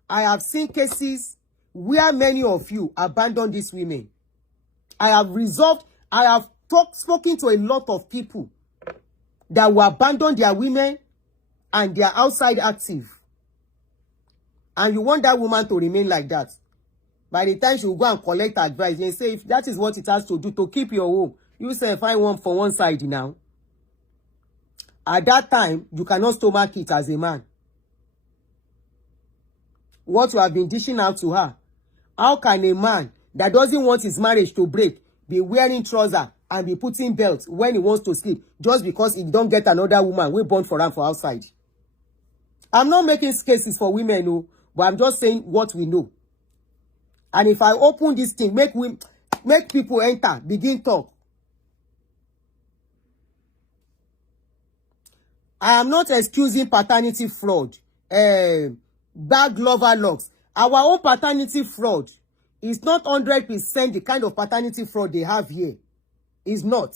I have seen cases where many of you abandon these women. I have spoken to a lot of people that will abandon their women and they are outside active. And you want that woman to remain like that. By the time she will go and collect advice and say, if that is what it has to do to keep your home, you say, find one for one side now. At that time, you cannot stomach it as a man. What you have been dishing out to her. How can a man that doesn't want his marriage to break be wearing trousers and be putting belts when he wants to sleep just because he don't get another woman we born for him for outside? I'm not making cases for women, no, but I'm just saying what we know. And if I open this thing, make people enter, begin talk. I am not excusing paternity fraud. Bad lover locks. Our own paternity fraud is not 100% the kind of paternity fraud they have here. It's not.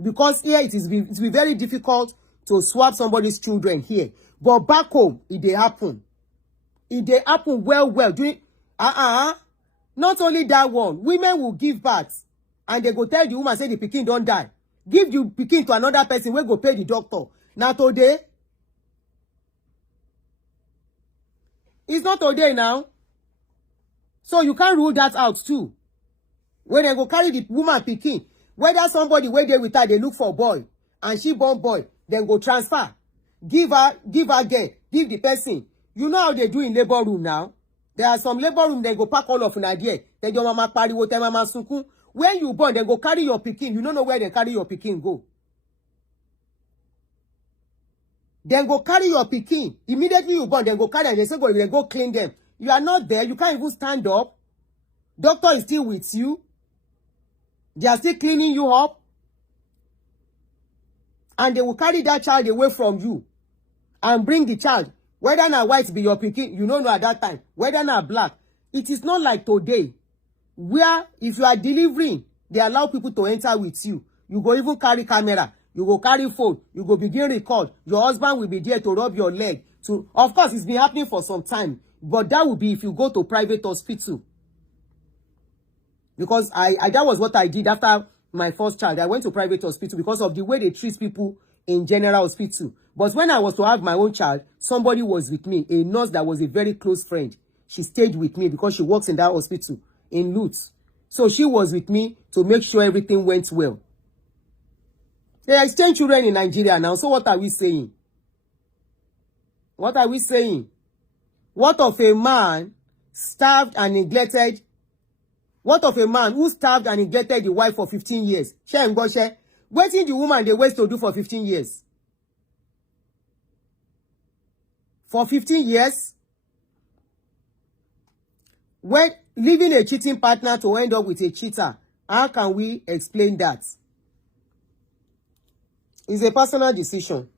Because here it will be very difficult to swap somebody's children here. But back home, it dey happen. It dey happen well. Not only that one, women will give birth and they go tell the woman, say the pikin don't die. Give the pikin to another person, we go pay the doctor. Now today, it's not today now. So you can't rule that out too. When they go carry the woman pikin, whether somebody where they with her, they look for a boy, and she born boy, then go transfer. Give her girl, give the person. You know how they do in labor room now? There are some labor room, they go pack all of an idea. They your mama pariwo, tell mama sunkun. When you born, they go carry your pikin. You don't know where they carry your pikin go. Then go carry your pikin. Immediately you born, then go carry and they say they go clean them. You are not there. You can't even stand up. Doctor is still with you. They are still cleaning you up. And they will carry that child away from you. And bring the child. Whether na white be your pikin, you don't know at that time. Whether na black. It is not like today. Where if you are delivering, they allow people to enter with you. You go even carry camera. You go carry phone. You go begin record. Your husband will be there to rub your leg. Of course, it's been happening for some time. But that will be if you go to private hospital. Because that was what I did after my first child. I went to private hospital because of the way they treat people in general hospital. But when I was to have my own child, somebody was with me. A nurse that was a very close friend. She stayed with me because she works in that hospital in Lutz. So she was with me to make sure everything went well. They exchange children in Nigeria now. So what are we saying? What are we saying? What of a man starved and neglected? What of a man who starved and neglected the wife for 15 years? What did the woman they waste to do for 15 years? For 15 years? When leaving a cheating partner to end up with a cheater, how can we explain that? It's a personal decision.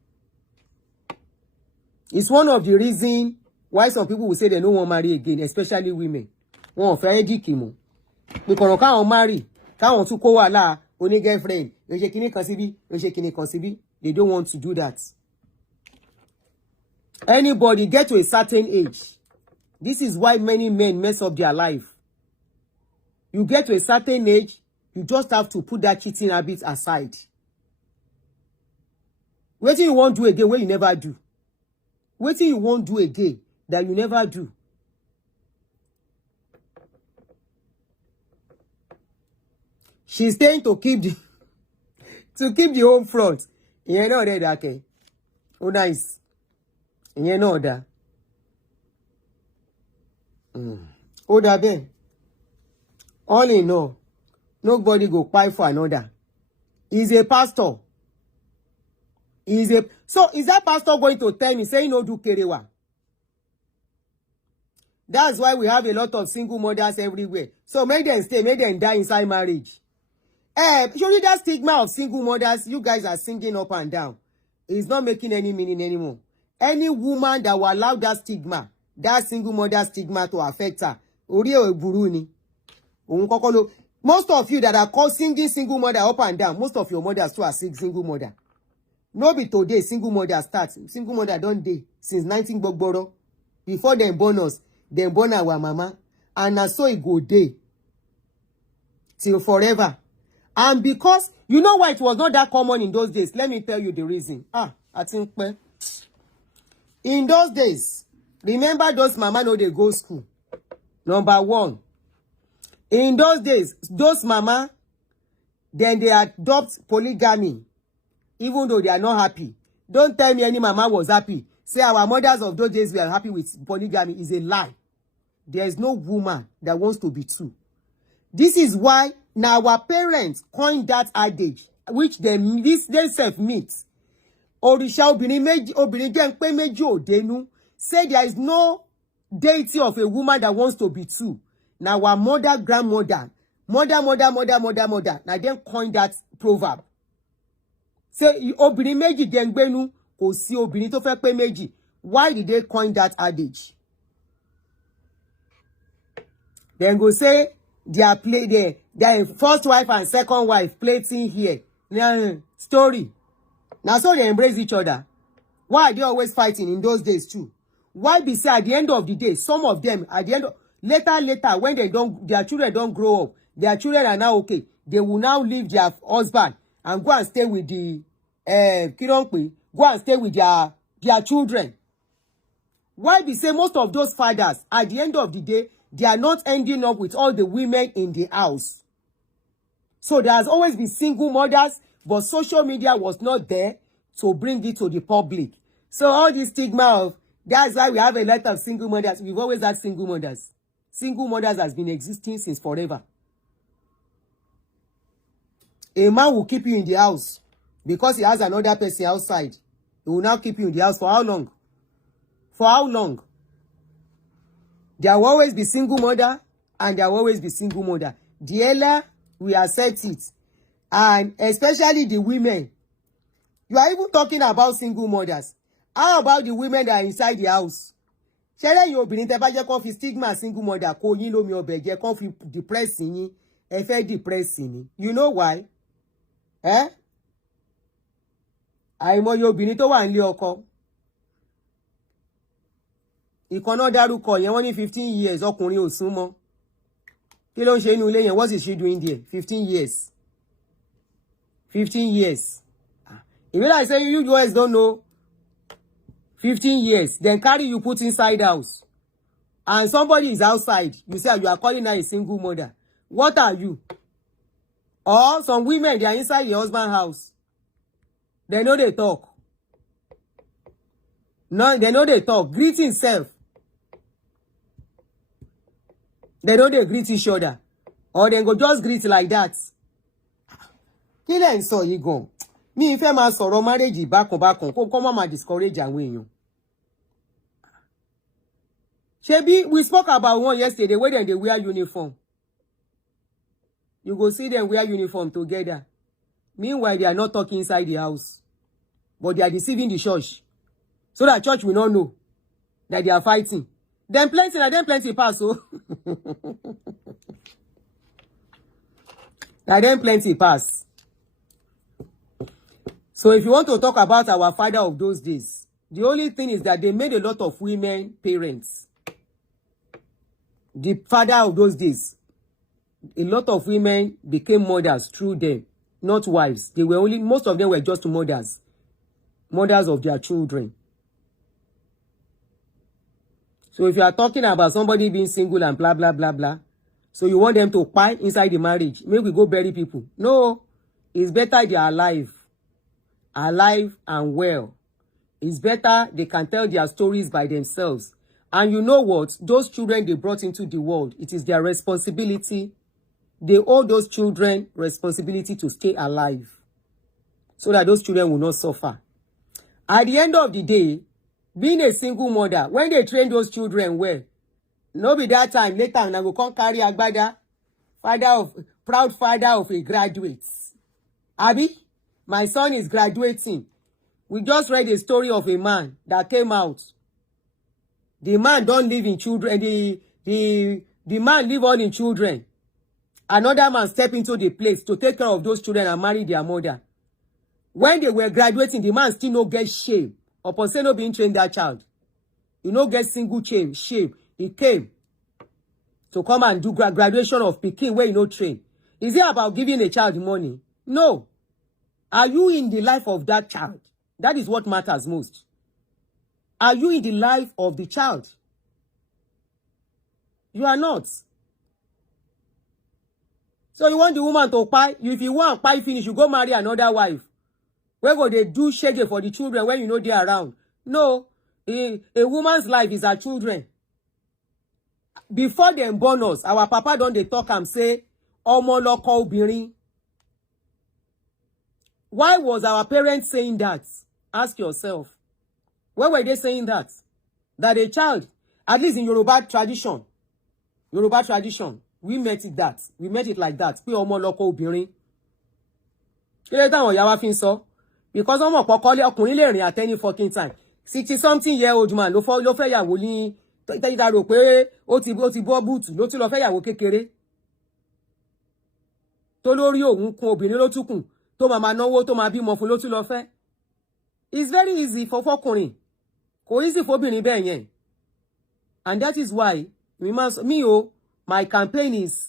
It's one of the reasons why some people will say they don't want to marry again, especially women. Wọ́n fẹ́ dìkì mọ́. Because can't marry, can't tún kó wàhálà oní girlfriend, ló ṣe kíní kan síbí, ló ṣe kíní kan síbí. They don't want to do that. Anybody get to a certain age. This is why many men mess up their life. You get to a certain age, you just have to put that cheating habit aside. What do you want to do again when you never do? What do you want to do again that you never do? She's staying to keep the home front. You know that, okay? Oh, nice. You know that. Oh, that ben. All in all, nobody go pay for another. He's a pastor. So is that pastor going to tell me, say no do kerewa? That's why we have a lot of single mothers everywhere. So make them stay, make them die inside marriage. Surely that stigma of single mothers, you guys are singing up and down. It's not making any meaning anymore. Any woman that will allow that stigma, that single mother stigma to affect her, most of you that are called single mother up and down, most of your mothers too are single mother. No be today single mother starts. Single mother don't day since 19 Gbogboro. Before them born us, them born our mama. And so it go day till forever. And because, you know why it was not that common in those days? Let me tell you the reason. I think, in those days, remember those mama know they go school. Number one. In those days, those mama, then they adopt polygamy. Even though they are not happy. Don't tell me any mama was happy. Say our mothers of those days were happy with polygamy is a lie. There is no woman that wants to be two. This is why now our parents coined that adage, which they self-meet. Orisha obìnrin jẹ́ pé méjì òdenu. Say there is no deity of a woman that wants to be two. Now our mother, grandmother, mother. Now then coined that proverb. Say obìnrin méjì jẹ́ ngbénu, kò sí obìnrin tó fẹ́ pé méjì. Why did they coin that adage? Then go say their first wife and second wife plating here. Story. Now so they embrace each other. Why are they always fighting in those days too? Why be say at the end of the day, some of them at the end of, later when their children don't grow up, their children are now okay. They will now leave their husband and go and stay with the go and stay with their children. Why be say most of those fathers at the end of the day, they are not ending up with all the women in the house. So there has always been single mothers, but social media was not there to bring it to the public. So all this stigma of, that's why we have a lot of single mothers. We've always had single mothers. Single mothers has been existing since forever. A man will keep you in the house because he has another person outside. He will now keep you in the house for how long? For how long? There will always be single mother and there will always be single mother. The earlier we accept it, and especially the women. You are even talking about single mothers. How about the women that are inside the house? Ṣẹlẹ̀ yóò obìnrin tẹ́ bá jẹ́ kó fi stigma single mother kó yín lómi ọbẹ̀ jẹ́ kó fi depress yín. Ẹ fẹ́ depress yín. You know why? Àìmọye obìnrin tó wà nílé ọkọ. Ìkan náà dárúkọ yẹn wọ́n ní 15 years ọkùnrin ò sún mọ́. Kí ló ń ṣe inú ilé yẹn? What is she doing there? 15 years. 15 years. If you like say you guys don't know 15 years, then carry you put inside house. And somebody is outside. You say you are calling her a single mother. What are you? Or some women, they are inside your husband's house. They know they talk. No, they know they talk. Greeting self. They know they greet each other. Or they go just greet like that. Kí lẹ̀ ń sọ yìí gan. Mi fẹ́ máa sọ̀rọ̀ marriage bákan kó má máa discourage àwọn èèyàn. Shebi, we spoke about one yesterday where they wear uniform. You go see them wear uniform together. Meanwhile, they are not talking inside the house. But they are deceiving the church. So that church will not know that they are fighting. Then plenty pass, so. Then plenty pass. So if you want to talk about our father of those days, the only thing is that they made a lot of women parents. The father of those days, a lot of women became mothers through them, not wives. They were only, most of them were just mothers of their children. So if you are talking about somebody being single and blah, blah, blah, blah, so you want them to fight inside the marriage, maybe we go bury people. No, it's better they are alive and well. It's better they can tell their stories by themselves. And you know what? Those children they brought into the world, it is their responsibility. They owe those children responsibility to stay alive so that those children will not suffer. At the end of the day, being a single mother, when they train those children well, no be that time later and I go come carry agbada, proud father of a graduate. Abi, my son is graduating. We just read a story of a man that came out. The man don't live in children. The man live on in children. Another man step into the place to take care of those children and marry their mother. When they were graduating, the man still no get shame. Upon say no being trained that child. You no get single shame. He came to come and do graduation of Peking where you no train. Is it about giving a child money? No. Are you in the life of that child? That is what matters most. Are you in the life of the child? You are not. So you want the woman to pay? If you want pay finish, you go marry another wife. Where go they do shege for the children when you know they are around? No. A woman's life is her children. Before them born us, our papa don't they talk and say, Omo loko obìnrin. Why was our parents saying that? Ask yourself. Why were they saying that? That a child, at least in Yoruba tradition, we met it like that. Pé ọmọ lọkọ obìnrin. Kí ló táwọn ìyá wa fi ń sọ? Because ọmọ pọkọlé ọkùnrin lè rìn at any fucking time. 60-something-year-old man ló fẹ́ yàwó ní tẹ́yìdá rò pé ó ti bọ́ búùtù ló tún lọ fẹ́ yàwó kékeré. Tó lórí òun kun obìnrin ló tún kùn. Tó máa náwó tó máa bímọ fún ló tún lọ fẹ́. It's very easy for fọkùnrin. Kò easy fóbìnrin bẹ́ẹ̀ yẹn. And that is why my campaign is,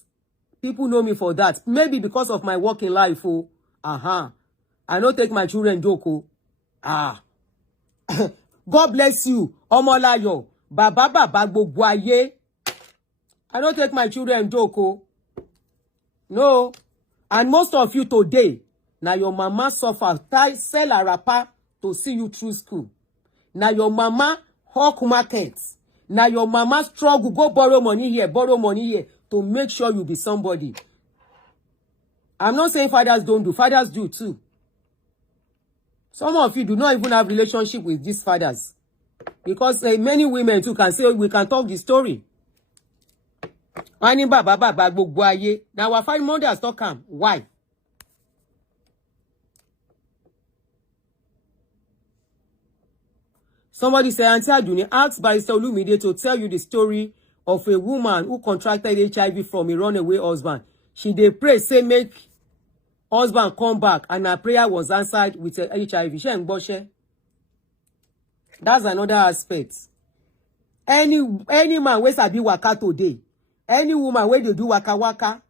people know me for that. Maybe because of my work in life. I don't take my children joke. God bless you. Omolayo. Baba gbogbo ayé. I don't take my children joke. No. And most of you today, now your mama suffer, sell a wrapper to see you through school. Now your mama hawk markets. Now your mama struggle, go borrow money here to make sure you be somebody. I'm not saying fathers don't do. Fathers do too. Some of you do not even have relationship with these fathers. Because many women too can say, we can talk the story. Now our five mothers don't come. Why? Somebody say, Aunty Aduuni, asked by Olumide to tell you the story of a woman who contracted HIV from a runaway husband. She dey pray, say make husband come back, and her prayer was answered with HIV. That's another aspect. Any man wey sabi waka today, any woman wey dey do waka waka,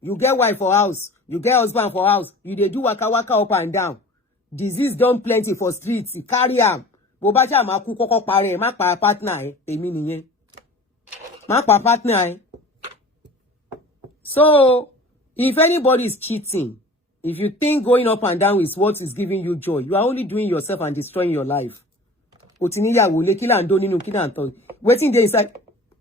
you get wife for house, you get husband for house, you dey do waka waka up and down. Disease don plenty for streets, carry am. Bó bá ṣá máa kú kọ́kọ́ parẹ́, má pa partner ẹ, èmi nìyẹn. Má pa partner ẹ. So, if anybody is cheating, if you think going up and down is what is giving you joy, you are only doing yourself and destroying your life. Otiniyawo le kila ndo ninu kila anto. Waiting there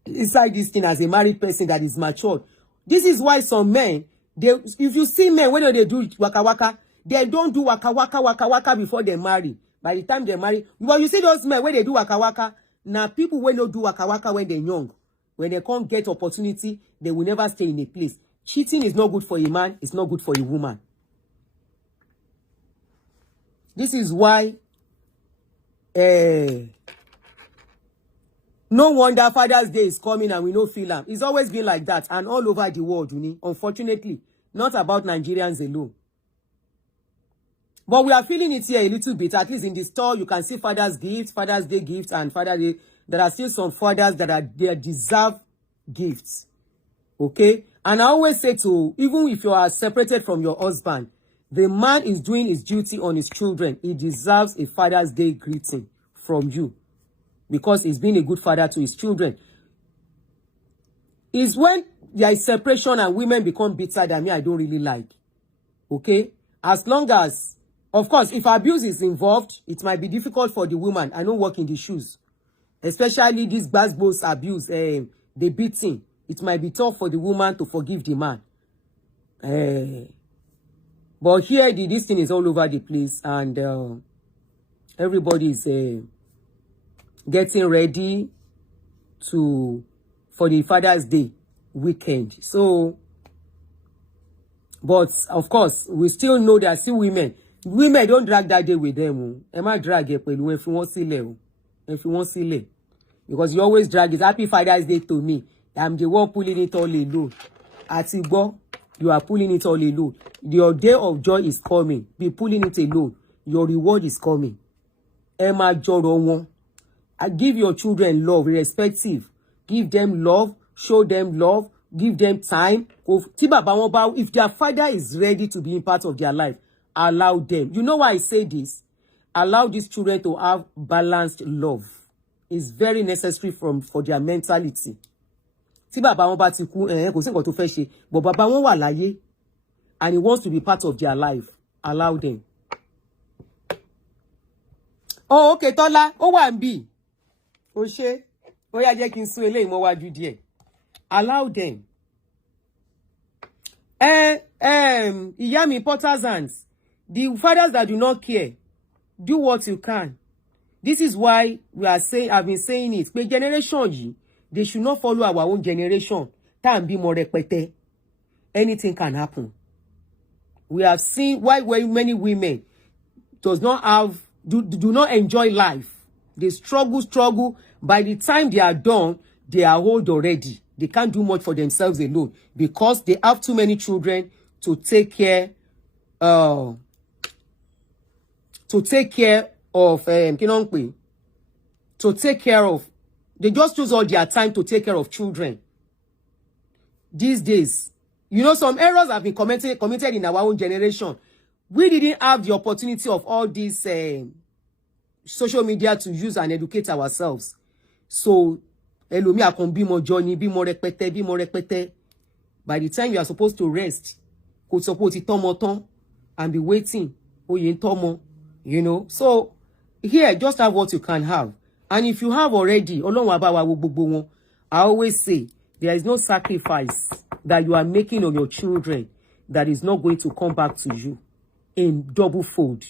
inside this thing as a married person that is matured. This is why some men, if you see men, when they do waka waka, they don't do waka waka before they marry. By the time they marry, well, you see those men when they do waka waka, now people when they do waka waka when they're young, when they can't get opportunity, they will never stay in a place. Cheating is not good for a man, it's not good for a woman. This is why no wonder Father's Day is coming and we no feel them. It's always been like that and all over the world, unfortunately, not about Nigerians alone. But we are feeling it here a little bit. At least in the store, you can see Father's gifts, Father's Day gifts, and Father's Day. There are still some fathers that they deserve gifts. Okay? And I always say even if you are separated from your husband, the man is doing his duty on his children. He deserves a Father's Day greeting from you. Because he's been a good father to his children. It's when there is separation and women become bitter than me, I don't really like. Okay? As long as, of course, if abuse is involved, it might be difficult for the woman. I don't work in the shoes. Especially this basketball abuse, the beating. It might be tough for the woman to forgive the man. But here, this thing is all over the place. And everybody is getting ready for the Father's Day weekend. So, but of course, we still know there are still women. Women don't drag that day with them. Emma drag it when you want to if you want to because you always drag it. Happy Father's Day to me. I'm the one pulling it all alone. Atibo, you are pulling it all alone. Your day of joy is coming. Be pulling it alone. Your reward is coming. Emma Joro. Give your children love, irrespective. Give them love, show them love, give them time. If their father is ready to be in part of their life, allow them. You know why I say this? Allow these children to have balanced love. It's very necessary for their mentality. But baba won wà láyé and he wants to be part of their life. Allow them. Oh, okay, Tola. Oh, one B. Oshe, oya jẹ́ kí n sún eléyìí mọ́ wájú díẹ̀. Allow them. Ìyá mi Portazans, the fathers that do not care, do what you can. This is why I've been saying it. Pé generation yìí, they should not follow our own generation. Tá ń bímọ rẹpẹtẹ. Anything can happen. We have seen why many women do not enjoy life. They struggle. By the time they are done, they are old already. They can't do much for themselves alone because they have too many children to take care of. They just use all their time to take care of children. These days, some errors have been committed in our own generation. We didn't have the opportunity of all these social media to use and educate ourselves. So, elomi akon bimo journey, bimo repete. By the time you are supposed to rest, ko support tomo and be waiting. Tomo, So, here, just have what you can have. And if you have already, I always say, there is no sacrifice that you are making on your children that is not going to come back to you in double fold.